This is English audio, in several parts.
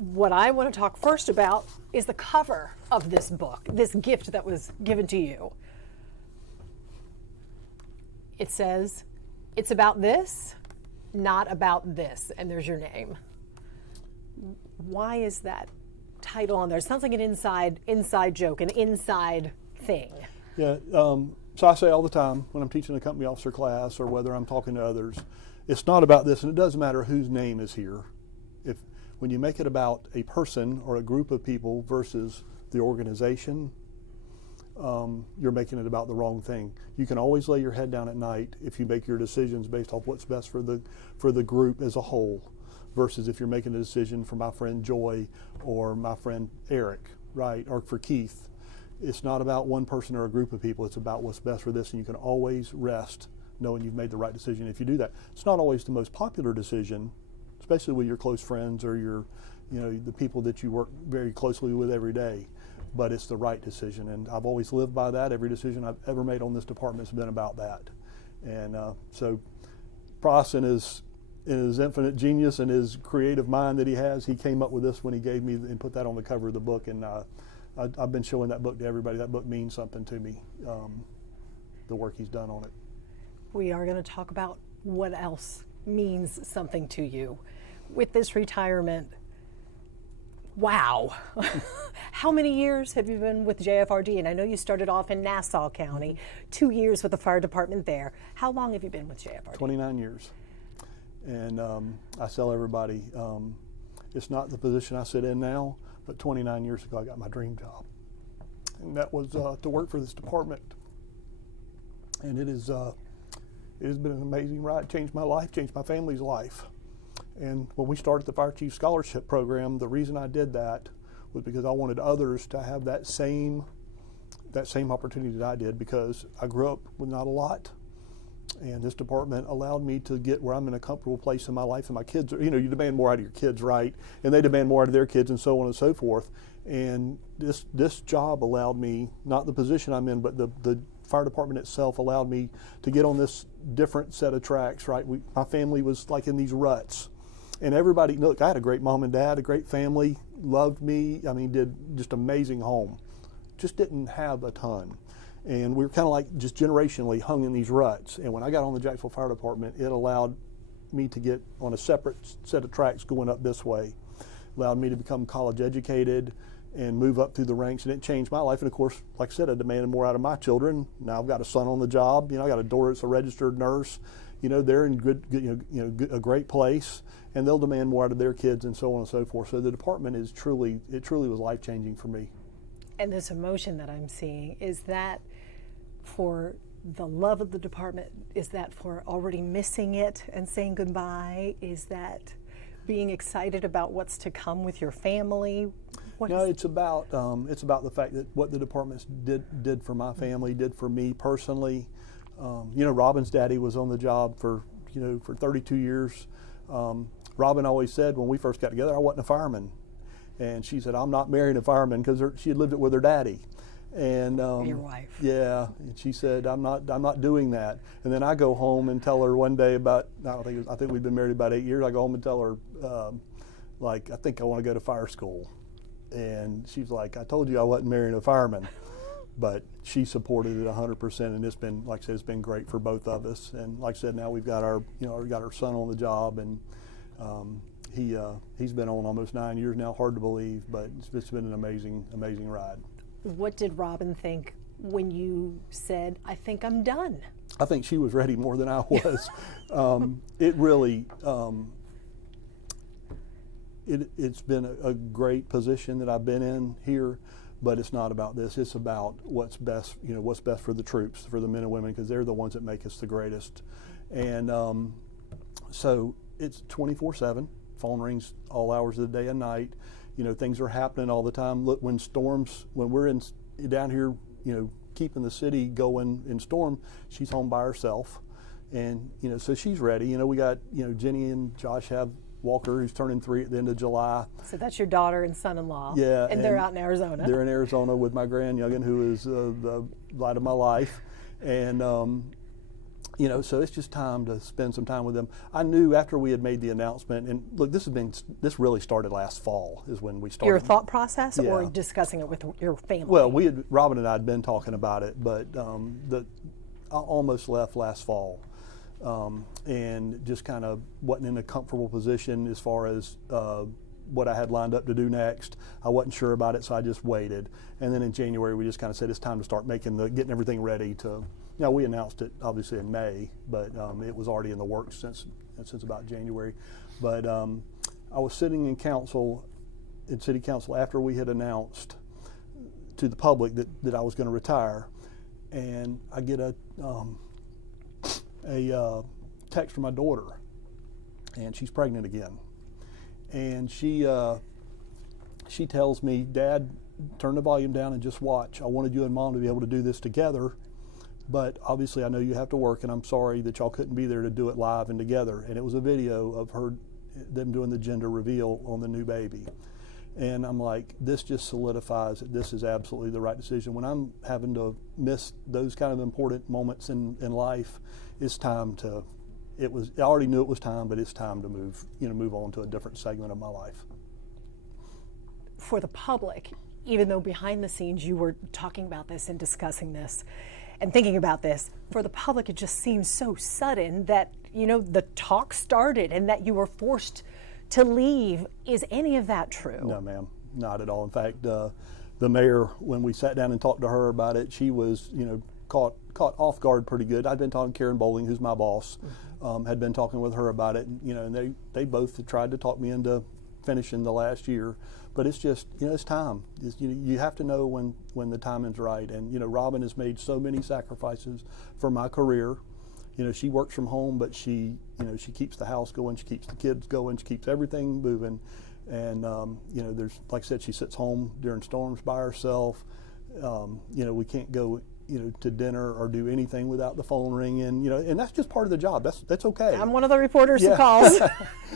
what I want to talk first about is the cover of this book, this gift that was given to you. It says, "It's about this, not about this," and there's your name. Why is that title on there? It sounds like an inside joke, an inside thing. Yeah, so I say all the time when I'm teaching a company officer class or whether I'm talking to others, it's not about this, and it doesn't matter whose name is here. When you make it about a person or a group of people versus the organization, you're making it about the wrong thing. You can always lay your head down at night if you make your decisions based off what's best for the group as a whole, versus if you're making a decision for my friend Joy or my friend Eric, right, or for Keith. It's not about one person or a group of people. It's about what's best for this, and you can always rest knowing you've made the right decision if you do that. It's not always the most popular decision, especially with your close friends or the people that you work very closely with every day, but it's the right decision, and I've always lived by that. Every decision I've ever made on this department has been about that. And so Pross, in his infinite genius and his creative mind that he has, he came up with this when he gave me and put that on the cover of the book, and I've been showing that book to everybody. That book means something to me, the work he's done on it. We are going to talk about what else means something to you with this retirement. Wow. How many years have you been with JFRD? And I know you started off in Nassau County, 2 years with the fire department there. How long have you been with JFRD? 29 years. And I tell everybody, it's not the position I sit in now, but 29 years ago I got my dream job. And that was to work for this department. And it has been an amazing ride. Changed my life, changed my family's life. And when we started the Fire Chief Scholarship Program, the reason I did that was because I wanted others to have that same opportunity that I did, because I grew up with not a lot. And this department allowed me to get where I'm in a comfortable place in my life, and my kids are, you demand more out of your kids, right? And they demand more out of their kids, and so on and so forth. And this job allowed me, not the position I'm in, but the fire department itself allowed me to get on this different set of tracks, right? My family was like in these ruts. And everybody, look, I had a great mom and dad, a great family, loved me, did just amazing home. Just didn't have a ton. And we were kind of like just generationally hung in these ruts. And when I got on the Jacksonville Fire Department, it allowed me to get on a separate set of tracks going up this way. Allowed me to become college educated and move up through the ranks, and it changed my life. And of course, like I said, I demanded more out of my children. Now I've got a son on the job. I got a daughter that's a registered nurse. They're in a great place, and they'll demand more out of their kids, and so on and so forth. So the department it truly was life-changing for me. And this emotion that I'm seeing, is that for the love of the department? Is that for already missing it and saying goodbye? Is that being excited about what's to come with your family? It's about the fact that what the departments did for my family, did for me personally. Robin's daddy was on the job for 32 years. Robin always said when we first got together, I wasn't a fireman, and she said, "I'm not marrying a fireman," because she had lived it with her daddy. And your wife. Yeah, and she said, I'm not doing that. And then I go home and tell her one day about, I think we've been married about 8 years. I go home and tell her, I think I want to go to fire school. And she's like, I told you I wasn't marrying a fireman. But she supported it 100%, and it's been, like I said, it's been great for both of us. And like I said, now we've got our son on the job, and he's been on almost 9 years now. Hard to believe, but it's been an amazing ride. What did Robin think when you said, "I think I'm done"? I think she was ready more than I was. It really, it's been a great position that I've been in here. But it's not about this. It's about what's best, what's best for the troops, for the men and women, because they're the ones that make us the greatest. And so it's 24/7. Phone rings all hours of the day and night. Things are happening all the time. Look, when we're down here, keeping the city going in storm, she's home by herself, and so she's ready. We got Jenny and Josh have Walker, who's turning 3 at the end of July. So that's your daughter and son-in-law. Yeah. And they're out in Arizona. They're in Arizona with my grandyoungin, who is the light of my life. And, You know, so it's just time to spend some time with them. I knew after we had made the announcement, and look, this really started last fall, is when we started. Your thought process, or Yeah. discussing it with your family? Well, Robin and I had been talking about it, but I almost left last fall, and just kind of wasn't in a comfortable position as far as what I had lined up to do next. I wasn't sure about it, so I just waited. And then in January, we just kind of said it's time to start getting everything ready to. Now, we announced it obviously in May, but it was already in the works since about January. But I was sitting in city council after we had announced to the public that I was going to retire, and I get a text from my daughter, and she's pregnant again, and she tells me, "Dad, turn the volume down and just watch. I wanted you and Mom to be able to do this together. But obviously I know you have to work, and I'm sorry that y'all couldn't be there to do it live and together." And it was a video of them doing the gender reveal on the new baby. And I'm like, this just solidifies that this is absolutely the right decision. When I'm having to miss those kind of important moments in life, it's time to, I already knew it was time, but it's time to move on to a different segment of my life. For the public, even though behind the scenes you were talking about this and discussing this, and thinking about this, for the public, it just seems so sudden that, the talk started and that you were forced to leave. Is any of that true? No, ma'am, not at all. In fact, the mayor, when we sat down and talked to her about it, she was, caught off guard pretty good. I'd been talking to Karen Bowling, who's my boss, had been talking with her about it, and they both had tried to talk me into finishing the last year. But it's just, it's time. You have to know when the timing's right. And, Robin has made so many sacrifices for my career. She works from home, but she keeps the house going, she keeps the kids going, she keeps everything moving. And, there's, like I said, she sits home during storms by herself. We can't go, to dinner or do anything without the phone ringing, and that's just part of the job. That's okay. I'm one of the reporters who calls.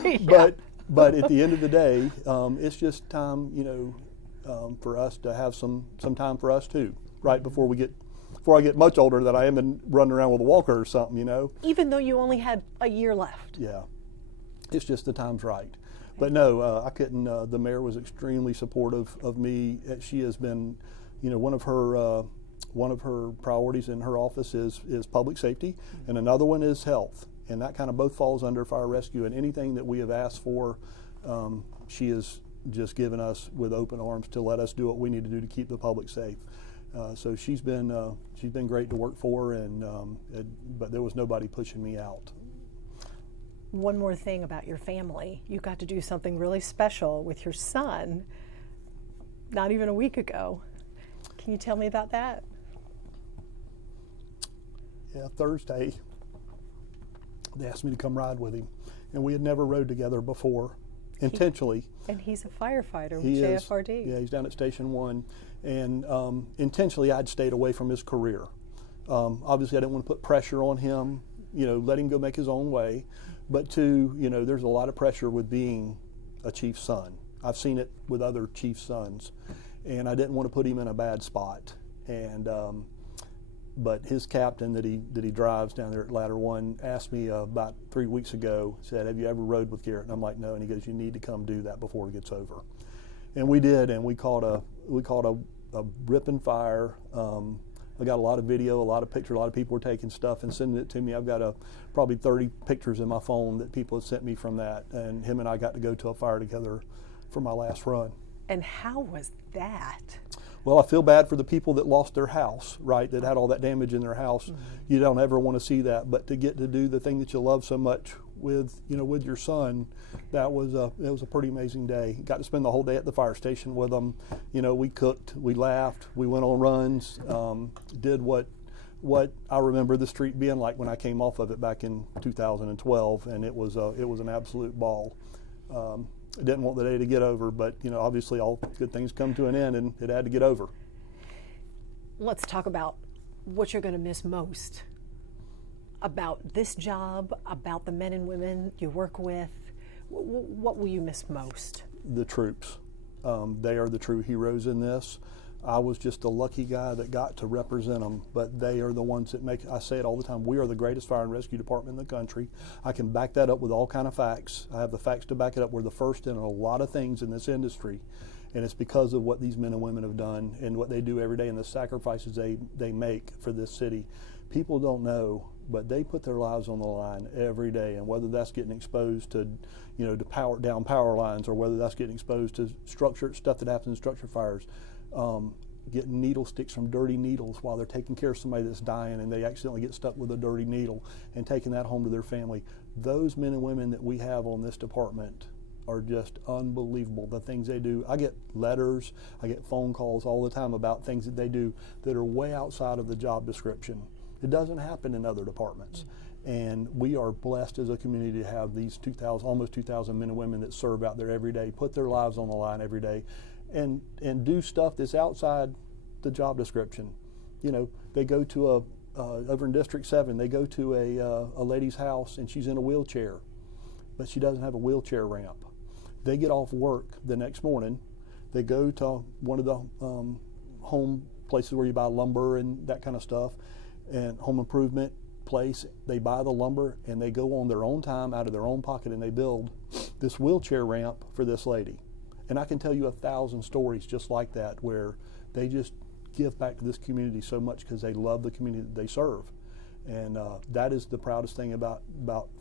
Yeah. But at the end of the day, it's just time, for us to have some time for us too, right before I get much older than I am and running around with a walker or something, Even though you only had a year left. Yeah, it's just the time's right. But no, I couldn't. The mayor was extremely supportive of me. She has been, one of her priorities in her office is public safety, and another one is health. And that kind of both falls under fire rescue, and anything that we have asked for, she has just given us with open arms to let us do what we need to do to keep the public safe. So she's been great to work for, but there was nobody pushing me out. One more thing about your family. You got to do something really special with your son not even a week ago. Can you tell me about that? Yeah, Thursday, they asked me to come ride with him, and we had never rode together before, intentionally. And he's a firefighter with He JFRD. is. Yeah, he's down at Station 1, and intentionally I'd stayed away from his career. Obviously I didn't want to put pressure on him, let him go make his own way, but two, there's a lot of pressure with being a chief's son. I've seen it with other chief's sons, and I didn't want to put him in a bad spot. And but his captain that he drives down there at Ladder 1 asked me about 3 weeks ago, said, "Have you ever rode with Garrett?" And I'm like, "No." And he goes, "You need to come do that before it gets over." And we did, and we caught a ripping fire. I got a lot of video, a lot of pictures, a lot of people were taking stuff and sending it to me. I've got probably 30 pictures in my phone that people have sent me from that, and him and I got to go to a fire together for my last run. And how was that? Well, I feel bad for the people that lost their house, right, that had all that damage in their house. Mm-hmm. You don't ever want to see that, but to get to do the thing that you love so much with your son, it was a pretty amazing day. Got to spend the whole day at the fire station with them. We cooked, we laughed, we went on runs, did what I remember the street being like when I came off of it back in 2012, and it was an absolute ball. I didn't want the day to get over, but obviously all good things come to an end, and it had to get over. Let's talk about what you're going to miss most about this job, about the men and women you work with. What will you miss most? The troops. They are the true heroes in this. I was just the lucky guy that got to represent them, but they are the ones that make, I say it all the time, we are the greatest fire and rescue department in the country. I can back that up with all kind of facts. I have the facts to back it up. We're the first in a lot of things in this industry, and it's because of what these men and women have done and what they do every day and the sacrifices they make for this city. People don't know, but they put their lives on the line every day, and whether that's getting exposed to, to power lines, or whether that's getting exposed to stuff that happens in structure fires, getting needle sticks from dirty needles while they're taking care of somebody that's dying and they accidentally get stuck with a dirty needle, and taking that home to their family. Those men and women that we have on this department are just unbelievable, the things they do. I get letters, I get phone calls all the time about things that they do that are way outside of the job description. It doesn't happen in other departments. And we are blessed as a community to have these almost 2,000 men and women that serve out there every day, put their lives on the line every day, and do stuff that's outside the job description. They go to over in District 7, they go to a lady's house and she's in a wheelchair, but she doesn't have a wheelchair ramp. They get off work the next morning, they go to one of the home places where you buy lumber and that kind of stuff, and home improvement place. They buy the lumber and they go on their own time out of their own pocket and they build this wheelchair ramp for this lady. And I can tell you 1,000 stories just like that, where they just give back to this community so much because they love the community that they serve. And that is the proudest thing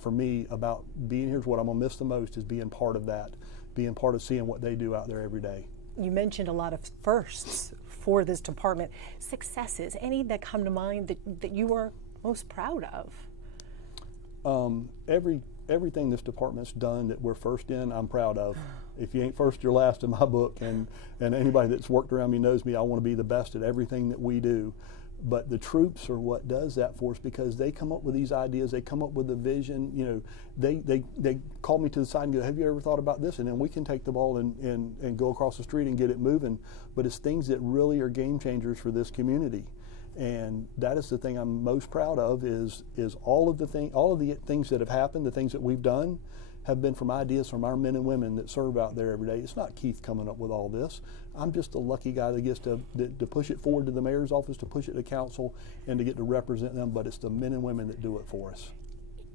for me about being here. Is what I'm gonna miss the most, is being part of that, being part of seeing what they do out there every day. You mentioned a lot of firsts for this department. Successes, any that come to mind that you are most proud of? Everything this department's done that we're first in, I'm proud of. If you ain't first, you're last in my book, and anybody that's worked around me knows me. I want to be the best at everything that we do. But the troops are what does that for us, because they come up with these ideas, they come up with a vision. They call me to the side and go, have you ever thought about this? And then we can take the ball and go across the street and get it moving. But it's things that really are game changers for this community. And that is the thing I'm most proud of, is all of the things that have happened, the things that we've done, have been from ideas from our men and women that serve out there every day. It's not Keith coming up with all this. I'm just a lucky guy that gets to push it forward to the mayor's office, to push it to council, and to get to represent them, but it's the men and women that do it for us.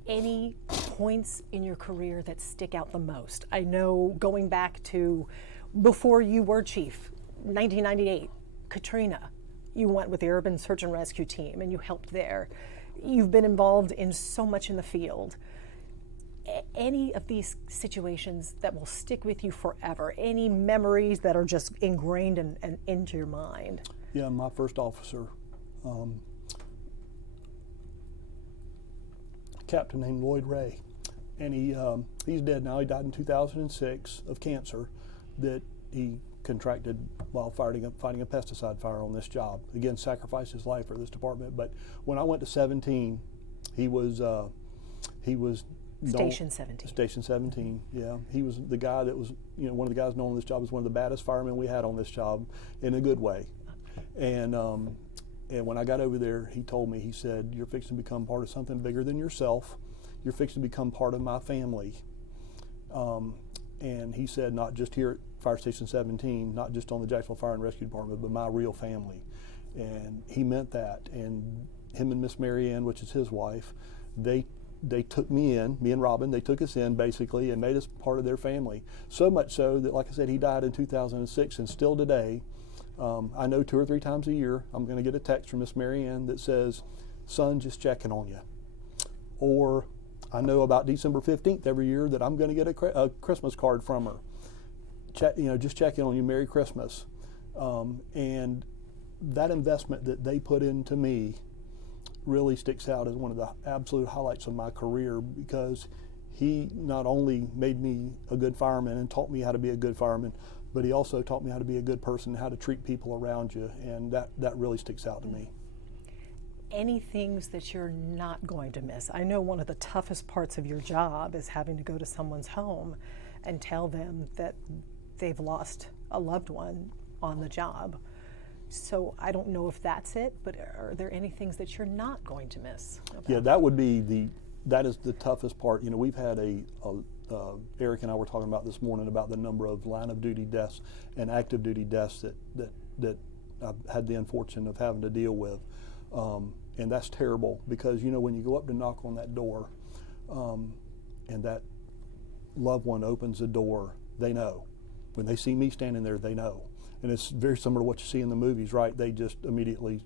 Any points in your career that stick out the most? I know, going back to before you were chief, 1998, Katrina, you went with the Urban Search and Rescue Team and you helped there. You've been involved in so much in the field. Any of these situations that will stick with you forever? Any memories that are just ingrained and into your mind? Yeah, my first officer, captain named Lloyd Ray, and he's dead now. He died in 2006 of cancer that he contracted while fighting a pesticide fire on this job. Again, sacrificed his life for this department. But when I went to 17, he was Station 17. Station 17, yeah. He was the guy that was, one of the guys known on this job as one of the baddest firemen we had on this job, in a good way. And when I got over there, he told me, he said, you're fixing to become part of something bigger than yourself. You're fixing to become part of my family. And he said, not just here at Fire Station 17, not just on the Jacksonville Fire and Rescue Department, but my real family. And he meant that. And him and Miss Mary Ann, which is his wife, they took me in, me and Robin, they took us in basically and made us part of their family. So much so that, like I said, he died in 2006, and still today, I know 2 or 3 times a year, I'm going to get a text from Miss Mary Ann that says, son, just checking on you. Or I know about December 15th every year that I'm going to get a Christmas card from her. Just checking on you, Merry Christmas. And that investment that they put into me really sticks out as one of the absolute highlights of my career, because he not only made me a good fireman and taught me how to be a good fireman, but he also taught me how to be a good person, how to treat people around you, and that really sticks out to me. Any things that you're not going to miss? I know one of the toughest parts of your job is having to go to someone's home and tell them that they've lost a loved one on the job. So I don't know if that's it, but are there any things that you're not going to miss? Yeah, that is the toughest part. We've had Eric and I were talking about this morning about the number of line of duty deaths and active duty deaths that I've had the unfortune of having to deal with. And that's terrible because, you know, when you go up to knock on that door and that loved one opens the door, they know. When they see me standing there, they know. And it's very similar to what you see in the movies, right? They just immediately,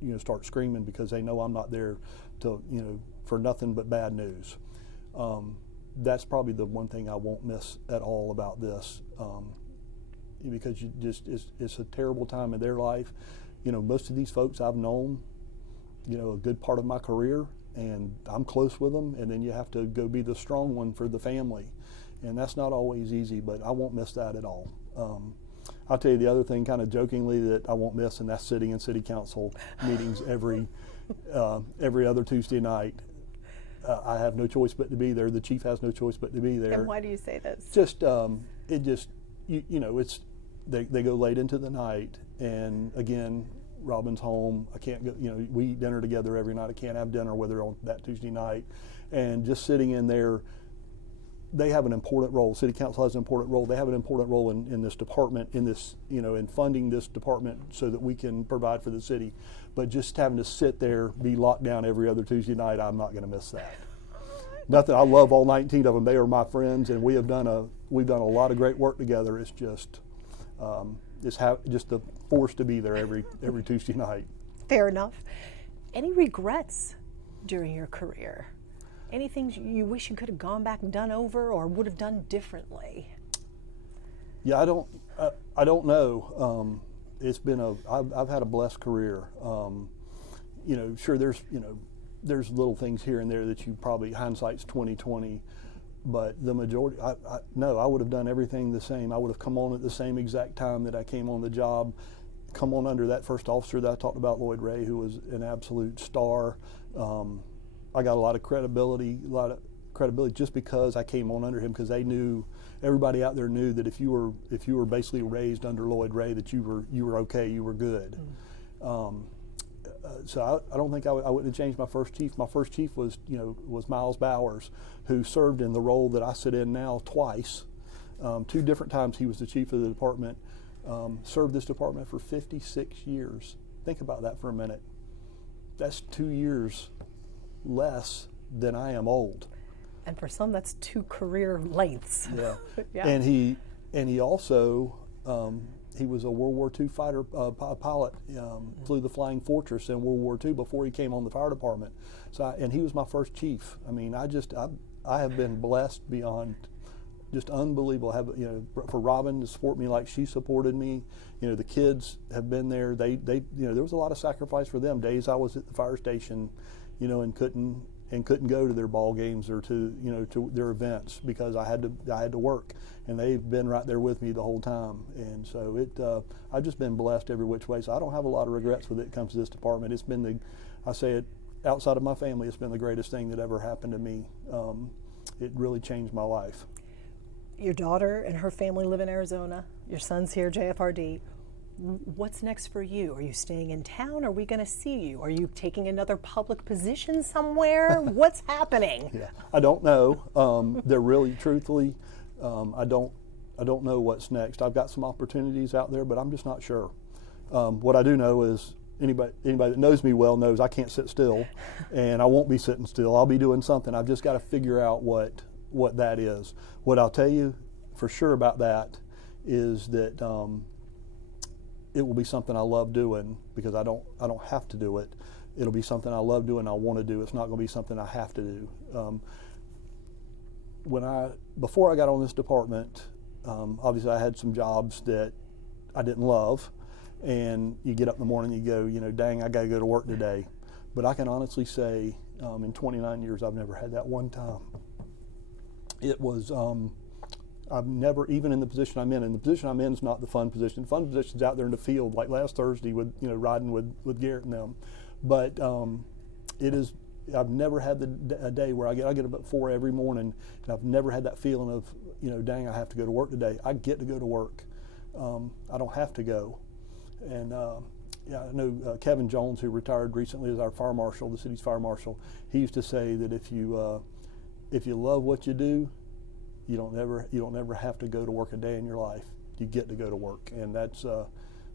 you know, start screaming because they know I'm not there to, you know, for nothing but bad news. That's probably the one thing I won't miss at all about this, because you just it's a terrible time in their life. You know, most of these folks I've known, you know, a good part of my career, and I'm close with them, and then you have to go be the strong one for the family, and that's not always easy, but I won't miss that at all. I'll tell you the other thing, kind of jokingly, that I won't miss, and that's sitting in city council meetings every other Tuesday night. I have no choice but to be there. The chief has no choice but to be there. And why do you say this? Just you know, it's they go late into the night, and again, Robin's home. I can't go. You know, we eat dinner together every night. I can't have dinner with her on that Tuesday night, and just sitting in there. They have an important role. City Council has an important role. They have an important role in this department, in this, you know, in funding this department so that we can provide for the city. But just having to sit there, be locked down every other Tuesday night, I'm not going to miss that. Nothing. I love all 19 of them. They are my friends, and we've done a lot of great work together. It's just just the force to be there every Tuesday night. Fair enough. Any regrets during your career? Anything you wish you could have gone back and done over or would have done differently? Yeah, I don't know. It's been I've had a blessed career. You know, sure there's little things here and there that you probably, hindsight's 20/20, but the majority, no, I would have done everything the same. I would have come on at the same exact time that I came on the job, come on under that first officer that I talked about, Lloyd Ray, who was an absolute star. I got a lot of credibility just because I came on under him, because they knew, everybody out there knew that if you were basically raised under Lloyd Ray, that you were okay, you were good. So I don't think I wouldn't have changed my first chief. My first chief was Miles Bowers, who served in the role that I sit in now twice. 2 different times he was the chief of the department. Served this department for 56 years. Think about that for a minute. That's 2 years less than I am old. And for some, that's 2 career lengths. Yeah. Yeah. And he also he was a World War II fighter pilot. Flew the Flying Fortress in World War II before he came on the fire department. So and he was my first chief. I mean, I have been blessed beyond just unbelievable. For Robin to support me like she supported me. You know, the kids have been there. They there was a lot of sacrifice for them. Days I was at the fire station, and couldn't go to their ball games or to their events because I had to work, and they've been right there with me the whole time. And so I've just been blessed every which way. So I don't have a lot of regrets when it comes to this department. It's been I say it outside of my family, it's been the greatest thing that ever happened to me. It really changed my life. Your daughter and her family live in Arizona. Your son's here, JFRD. What's next for you? Are you staying in town? Are we going to see you? Are you taking another public position somewhere? What's happening? Yeah, I don't know. They're really, truthfully, I don't know what's next. I've got some opportunities out there, but I'm just not sure. What I do know is anybody that knows me well knows I can't sit still, and I won't be sitting still. I'll be doing something. I've just got to figure out what that is. What I'll tell you for sure about that is that it will be something I love doing because I don't have to do it. It'll be something I love doing, I want to do. It's not going to be something I have to do. Before I got on this department, obviously I had some jobs that I didn't love, and you get up in the morning and you go, dang, I got to go to work today. But I can honestly say, in 29 years, I've never had that one time. It was, I've never, even in the position I'm in, and the position I'm in is not the fun position. The fun position's out there in the field, like last Thursday with, riding with Garrett and them. But it is, I've never had a day where I get up at 4 every morning, and I've never had that feeling of, dang, I have to go to work today. I get to go to work. I don't have to go. And I know Kevin Jones, who retired recently as our fire marshal, the city's fire marshal, he used to say that if you love what you do, you don't ever have to go to work a day in your life. You get to go to work, and that's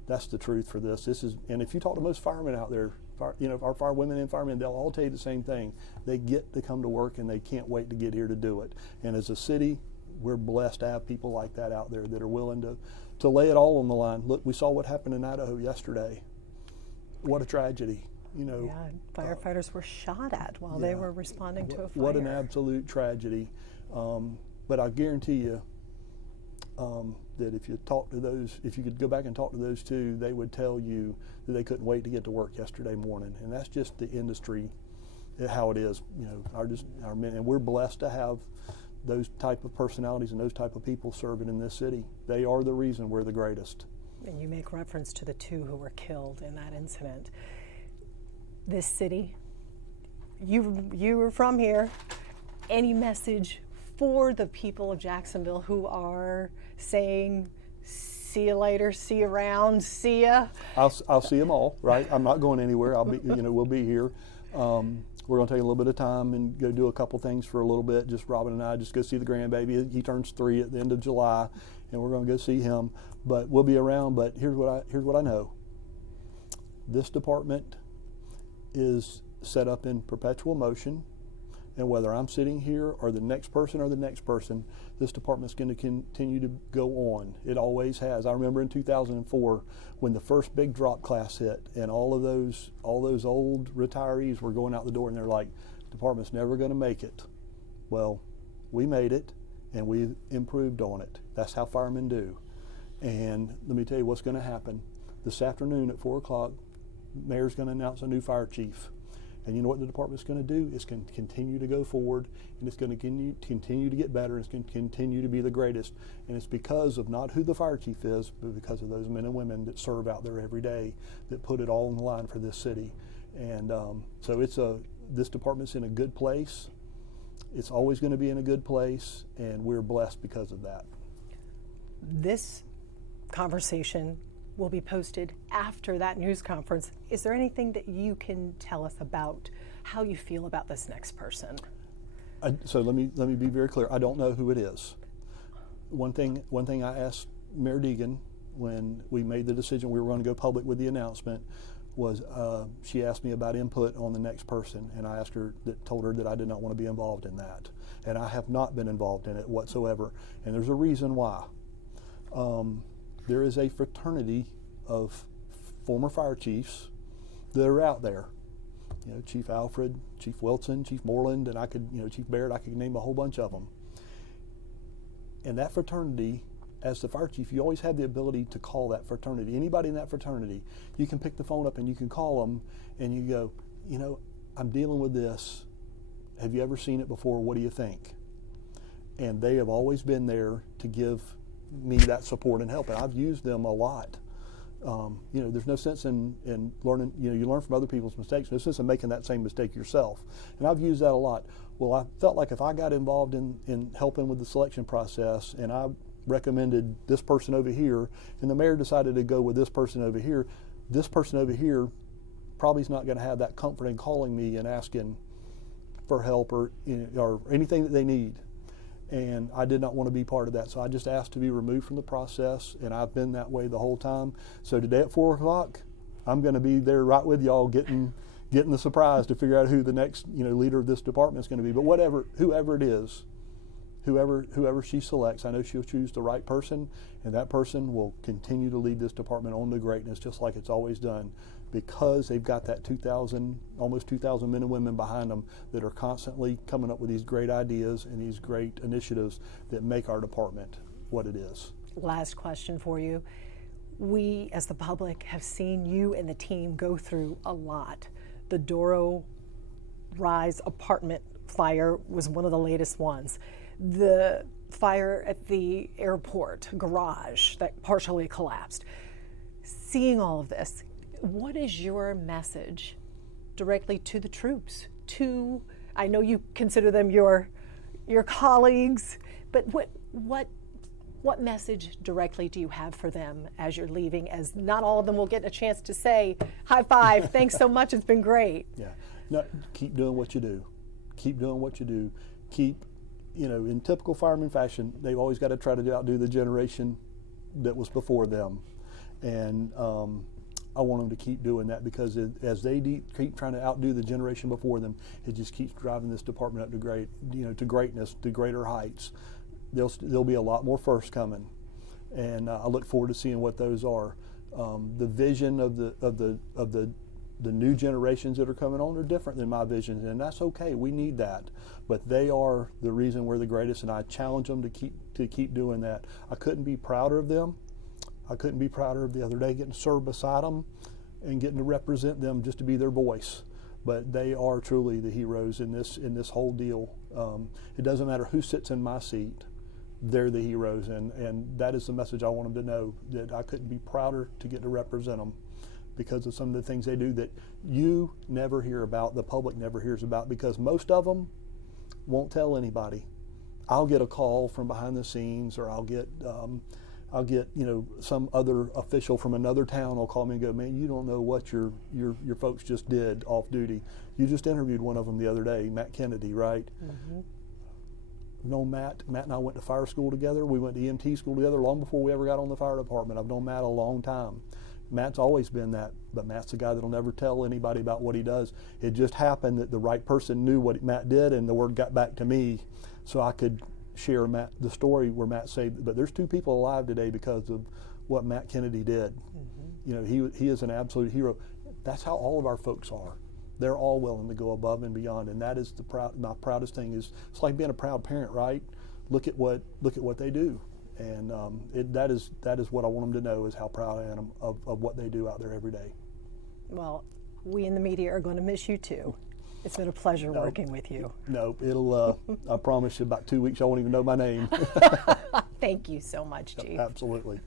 That's the truth for this. And if you talk to most firemen out there, our firewomen and firemen, they'll all tell you the same thing. They get to come to work and they can't wait to get here to do it. And as a city, we're blessed to have people like that out there that are willing to lay it all on the line. Look, we saw what happened in Idaho yesterday. What a tragedy. Yeah, firefighters were shot at while they were responding to a fire. What an absolute tragedy. But I guarantee you that if you could go back and talk to those two, they would tell you that they couldn't wait to get to work yesterday morning. And that's just the industry, how it is. Our men, and we're blessed to have those type of personalities and those type of people serving in this city. They are the reason we're the greatest. And you make reference to the two who were killed in that incident. This city, you were from here. Any message for the people of Jacksonville who are saying, see you later, see you around, see ya? I'll see them all, right? I'm not going anywhere. We'll be here. We're going to take a little bit of time and go do a couple things for a little bit. Just Robin and I just go see the grandbaby. He turns 3 at the end of July, and we're going to go see him. But we'll be around. But here's what I know. This department is set up in perpetual motion, and whether I'm sitting here or the next person, this department's going to continue to go on. It always has. I remember in 2004 when the first big drop class hit, and all those old retirees were going out the door, and they're like, department's never going to make it. Well, we made it, and we improved on it. That's how firemen do. And let me tell you what's going to happen. This afternoon at 4 o'clock, the mayor's going to announce a new fire chief. And you know what the department's going to do? It's going to continue to go forward, and it's going to continue to get better, and it's going to continue to be the greatest. And it's because of not who the fire chief is, but because of those men and women that serve out there every day, that put it all on the line for this city. And so this department's in a good place. It's always going to be in a good place, and we're blessed because of that. This conversation will be posted after that news conference. Is there anything that you can tell us about how you feel about this next person? So let me be very clear. I don't know who it is. One thing I asked Mayor Deegan when we made the decision we were going to go public with the announcement was she asked me about input on the next person, and I told her that I did not want to be involved in that, and I have not been involved in it whatsoever. And there's a reason why. There is a fraternity of former fire chiefs that are out there. Chief Alfred, Chief Wilson, Chief Moreland, and Chief Barrett, I could name a whole bunch of them. And that fraternity, as the fire chief, you always have the ability to call that fraternity. Anybody in that fraternity, you can pick the phone up and you can call them and you go, I'm dealing with this. Have you ever seen it before? What do you think? And they have always been there to give me that support and help, and I've used them a lot. There's no sense in learning. You learn from other people's mistakes. No sense in making that same mistake yourself. And I've used that a lot. Well, I felt like if I got involved in helping with the selection process, and I recommended this person over here, and the mayor decided to go with this person over here probably is not going to have that comfort in calling me and asking for help or anything that they need. And I did not want to be part of that, so I just asked to be removed from the process, and I've been that way the whole time. So today at 4 o'clock, I'm going to be there right with y'all, getting the surprise to figure out who the next leader of this department is going to be. But whoever it is, whoever she selects, I know she'll choose the right person, and that person will continue to lead this department on to greatness, just like it's always done, because they've got that almost 2,000 men and women behind them that are constantly coming up with these great ideas and these great initiatives that make our department what it is. Last question for you. We, as the public, have seen you and the team go through a lot. The Doro Rise apartment fire was one of the latest ones. The fire at the airport garage that partially collapsed. Seeing all of this, what is your message directly to the troops? I know you consider them your colleagues, but what message directly do you have for them as you're leaving, as not all of them will get a chance to say, high five, thanks so much, it's been great. Yeah, no, keep doing what you do. Keep doing what you do. Keep, in typical fireman fashion, they've always got to try to outdo the generation that was before them. And I want them to keep doing that, because as they keep trying to outdo the generation before them, it just keeps driving this department up to to greatness, to greater heights. There'll be a lot more firsts coming, and I look forward to seeing what those are. The vision of the new generations that are coming on are different than my vision, and that's okay. We need that, but they are the reason we're the greatest, and I challenge them to keep doing that. I couldn't be prouder of them. I couldn't be prouder of the other day getting served beside them and getting to represent them, just to be their voice. But they are truly the heroes in this whole deal. It doesn't matter who sits in my seat. They're the heroes, and that is the message I want them to know, that I couldn't be prouder to get to represent them, because of some of the things they do that you never hear about, the public never hears about, because most of them won't tell anybody. I'll get a call from behind the scenes, or I'll get some other official from another town will call me and go, man, you don't know what your folks just did off duty. You just interviewed one of them the other day, Matt Kennedy, right? Mm-hmm. No, Matt and I went to fire school together. We went to EMT school together long before we ever got on the fire department. I've known Matt a long time. Matt's always been that, but Matt's the guy that'll never tell anybody about what he does. It just happened that the right person knew what Matt did, and the word got back to me, so I could share the story where Matt saved. But there's 2 people alive today because of what Matt Kennedy did. Mm-hmm. He is an absolute hero. That's how all of our folks are. They're all willing to go above and beyond, and that is my proudest thing. It's like being a proud parent, right? Look at what they do, and that is what I want them to know, is how proud I am of what they do out there every day. Well, we in the media are going to miss you too. It's been a pleasure working with you. No, it'll. I promise you, about 2 weeks, I won't even know my name. Thank you so much, Chief. Absolutely.